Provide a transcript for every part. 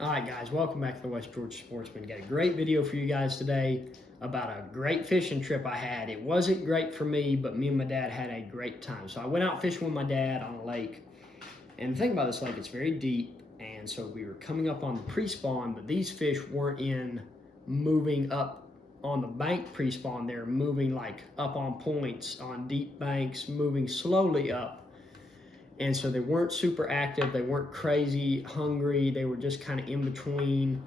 Alright guys, welcome back to the West Georgia Sportsman. Got a great video for you guys today about a great fishing trip I had. It wasn't great for me, but me and my dad had a great time. So I went out fishing with my dad on a lake. And the thing about this lake, it's very deep. And so we were coming up on the pre-spawn, but these fish weren't moving up on the bank pre-spawn. They're moving like up on points, on deep banks, moving slowly up. And so they weren't super active, they weren't crazy, hungry, they were just kind of in between.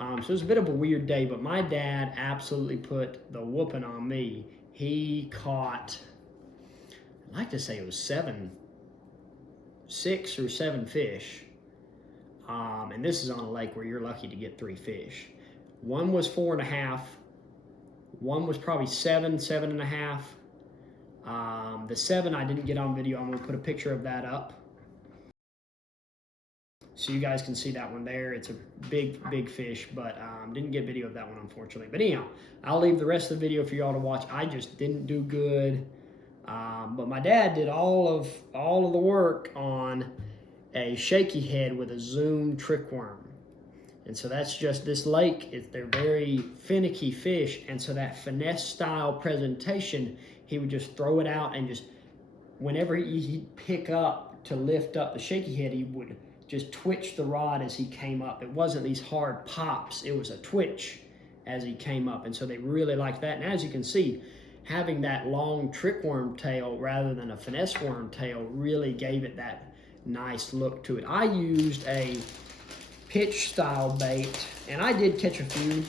So it was a bit of a weird day, but my dad absolutely put the whooping on me. He caught, I'd like to say it was 6 or 7 fish. And this is on a lake where you're lucky to get 3 fish. One was 4.5, one was probably 7.5. The 7 I didn't get on video. I'm going to put a picture of that up so you guys can see that one there. It's a big fish, but didn't get video of that one, unfortunately. But anyhow, I'll leave the rest of the video for y'all to watch. I just didn't do good, but my dad did all of the work on a shaky head with a zoom trick worm. And so that's just this lake. They're very finicky fish, and so that finesse style presentation, he would just throw it out, and just whenever he'd pick up to lift up the shaky head, he would just twitch the rod as he came up. It wasn't these hard pops, it was a twitch as he came up. And so they really liked that. And as you can see, having that long trick worm tail rather than a finesse worm tail really gave it that nice look to it. I used a pitch style bait, and I did catch a few,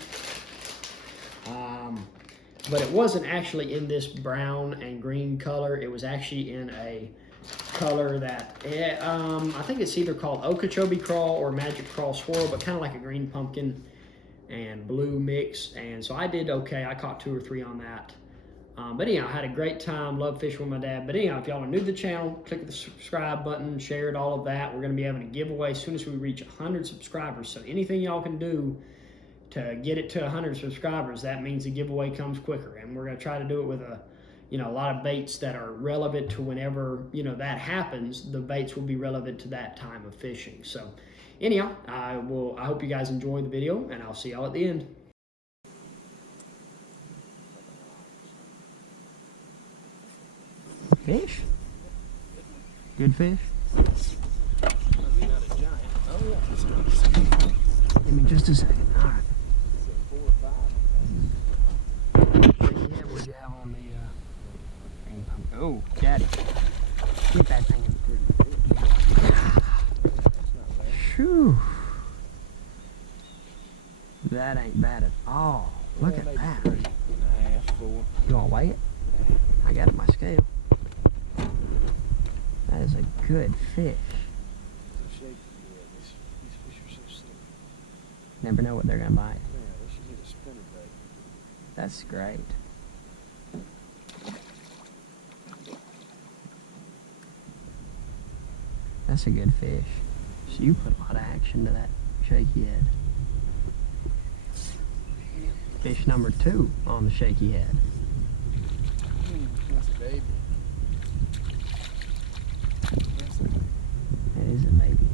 but it wasn't actually in this brown and green color. It was actually in a color that, I think it's either called Okeechobee Crawl or Magic Crawl Swirl, but kind of like a green pumpkin and blue mix. And so I did okay. I caught 2 or 3 on that. But anyhow, I had a great time. Love fishing with my dad. But anyhow, if y'all are new to the channel, click the subscribe button, share it, all of that. We're going to be having a giveaway as soon as we reach 100 subscribers. So anything y'all can do to get it to 100 subscribers, that means the giveaway comes quicker. And we're going to try to do it with a lot of baits that are relevant to whenever, that happens. The baits will be relevant to that time of fishing. So anyhow, I hope you guys enjoyed the video, and I'll see y'all at the end. Fish? Good fish? Give me just a second. All right. Yeah, what'd you have on the oh, daddy. Keep that thing. Shoo. That ain't bad at all. Look at that. 3.5, 4. You want to weigh it? I got it on my scale. That is a good fish. These fish are so sick. Never know what they're going to bite. Yeah, they should get a spinner bait. That's great. That's a good fish. So you put a lot of action to that shaky head. Fish number 2 on the shaky head. That's a baby. It is a baby.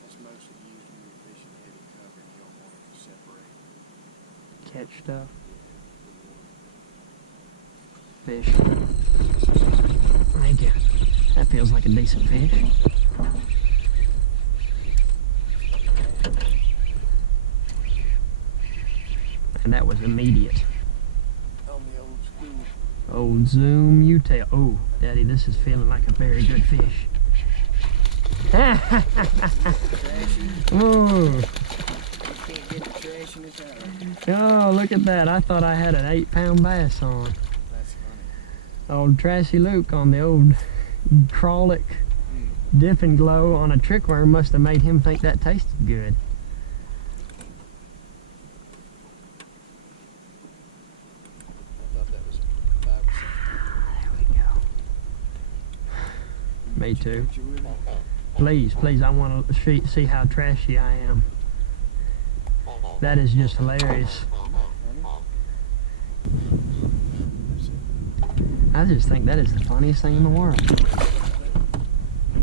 That's mostly used when you're fishing heavy cover and you don't want Catch stuff. Fish. Thank you. That feels like a decent fish. And that was immediate. On the old school. Old zoom U-tail. Oh, Daddy, this is feeling like a very good fish. Ooh. You can't get the trash in the tower. Oh, look at that. I thought I had an 8-pound bass on. That's funny. Old Trashy Luke on the old crawlick dip and glow on a trick worm must have made him think that tasted good. I thought that was 5 or 6. There we go. Me too. Please, please, I want to see how trashy I am. That is just hilarious. I just think that is the funniest thing in the world.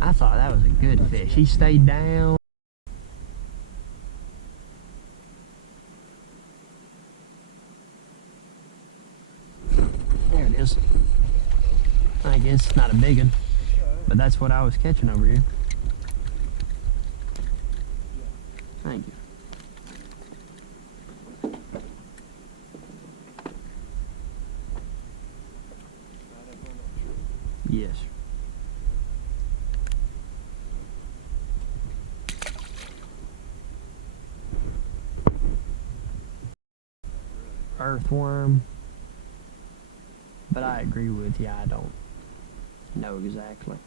I thought that was a good fish. He stayed down. There it is. I guess it's not a big one, but that's what I was catching over here. Thank you. Yes. Earthworm. But I agree with you, I don't know exactly.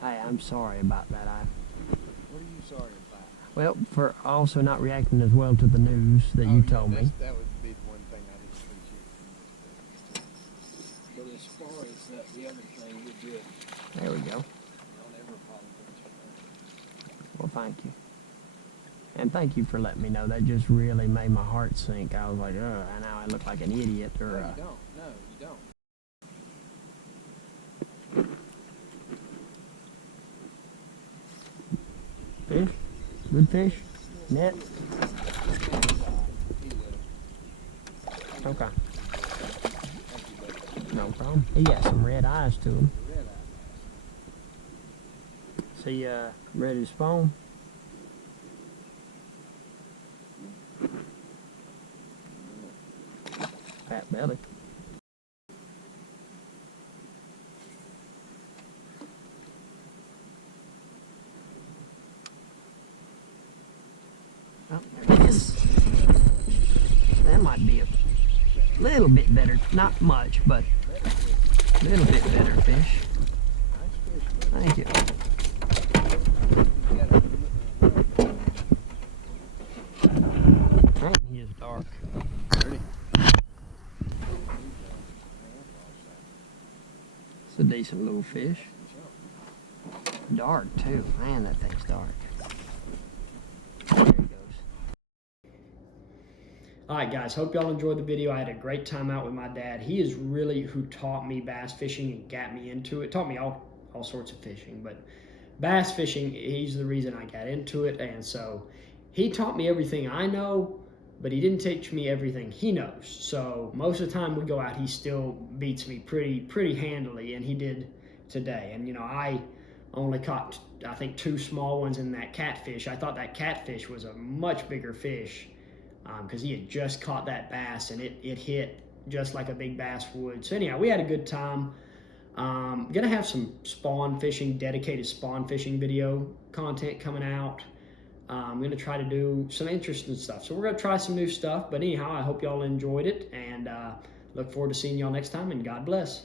Hey, I'm sorry about that. What are you sorry about? Well, for also not reacting as well to the news that you told me. That would be the one thing I didn't appreciate. But as far as the other thing, you're good. There we go. Don't ever apologize. Well, thank you. And thank you for letting me know. That just really made my heart sink. I was like, oh, now I look like an idiot. Or, No, you don't. No, you don't. Fish? Good fish? Net? Okay. No problem. He got some red eyes to him. Is he ready to spawn? Fat belly. Oh, there it is. That might be a little bit better. Not much, but a little bit better fish. Thank you. Man, he is dark. It's a decent little fish. Dark too. Man, that thing's dark. There it goes. Alright guys, hope y'all enjoyed the video. I had a great time out with my dad. He is really who taught me bass fishing and got me into it. Taught me all sorts of fishing, but bass fishing, he's the reason I got into it. And so he taught me everything I know, but he didn't teach me everything he knows. So most of the time we go out, he still beats me pretty handily, and he did today. And you know, I only caught, I think, 2 small ones in that catfish. I thought that catfish was a much bigger fish because he had just caught that bass, and it hit just like a big bass would. So anyhow, we had a good time. Gonna have some spawn fishing, dedicated spawn fishing video content coming out. I'm going to try to do some interesting stuff. So we're going to try some new stuff. But anyhow, I hope y'all enjoyed it, and look forward to seeing y'all next time, and God bless.